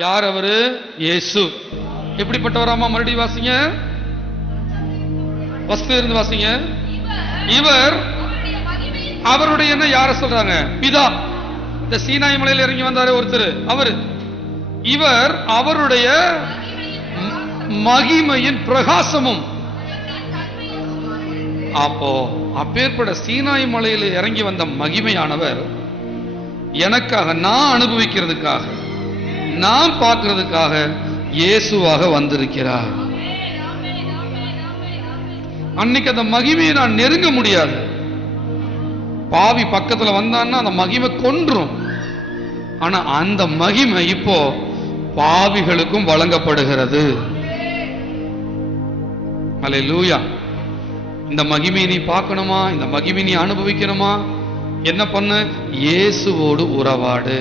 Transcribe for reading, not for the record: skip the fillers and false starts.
யார் அவரு? இயேசு. எப்படிப்பட்டவராமா? மறுபடியும் வாசிங்க, வசனத்திலிருந்து வாசிங்க. இவர் அவருடைய என்ன யார சொல்றாங்க? பிதா. இந்த சீனாய் மலையில் இறங்கி வந்தாரு ஒருத்தர், அவரு. இவர் அவருடைய மகிமையின் பிரகாசமும். அப்போ அப்பேற்பட்ட சீனாய் மலையில் இறங்கி வந்த மகிமையானவர் எனக்காக, நான் அனுபவிக்கிறதுக்காக, நான் பார்க்கிறதுக்காக இயேசுவாக வந்திருக்கிறார். அன்னைக்கு அந்த மகிமையை நான் நெருங்க முடியாது. பாவி பக்கத்துல வந்தான்னா அந்த மகிமை கொன்றும். ஆனா அந்த மகிமை இப்போ பாவிகளுக்கும் வழங்கப்படுகிறது. அல்லேலூயா. இந்த மகிமையை நீ பார்க்கணுமா? இந்த மகிமையை நீ அனுபவிக்கணுமா? என்ன பண்ணு? இயேசுவோடு உறவாடு.